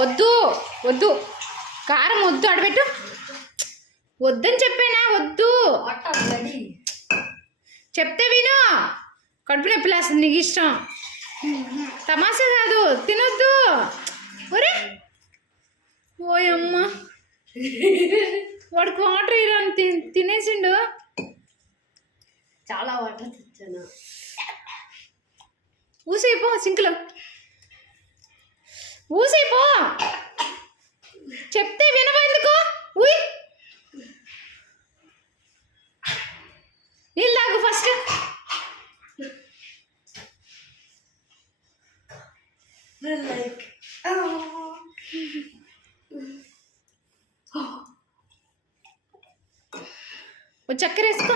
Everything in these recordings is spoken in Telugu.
వద్దు వద్దు, కారం వద్దు, అడబెట్టు. వద్దని చెప్పానా? వద్దు చెప్తే విను. కడుపు నొప్పి లేస్తుంది, నీకు ఇష్టం. తమాషా కాదు, తినొద్దు. ఒరే ఓయమ్మ, వాడికి వాటర్ ఇరాని తినేసిండు. చాలా వాటర్ తెచ్చాను. ఊసైపో సింక్లో, ఊసైపో. చెప్తే వినవా ఎందుకు? ఊయ్, నీళ్ళు తాగు ఫస్ట్. చక్కెర వేసుకో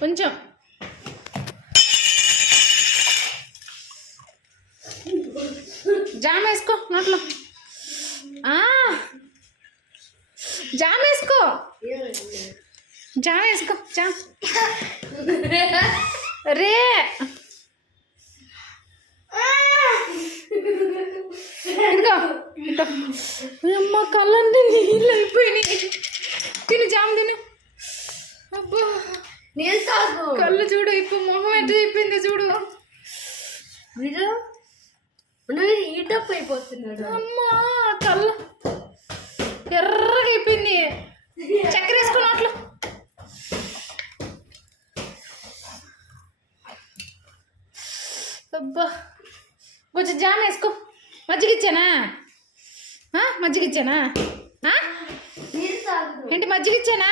కొంచెం. జామ్ వేసుకో నోట్లో. జామ్ వేసుకో, జామ్ వేసుకో, జామ్. రే ఇంకా అమ్మ, కళ్ళంటే నీళ్ళు అయిపోయినాయి. తిను, జామ్ తిను. అబ్బా, నీళ్ళు తాగు. కళ్ళు చూడు, ఇప్పుడు మొహం ఎట్లా అయిపోయింది చూడు. మీరు హీటప్ అయిపోతున్నాడు. అమ్మా, కళ్ళు ఎర్రగా అయిపోయింది. చక్కెర వేసుకో నోట్లో. అబ్బా, కొంచెం జామ్ వేసుకో. మజ్జిగ ఇచ్చానా? మజ్జిగ ఇచ్చానా? నీళ్ళు తాగు. ఏంటి మజ్జిగ ఇచ్చానా?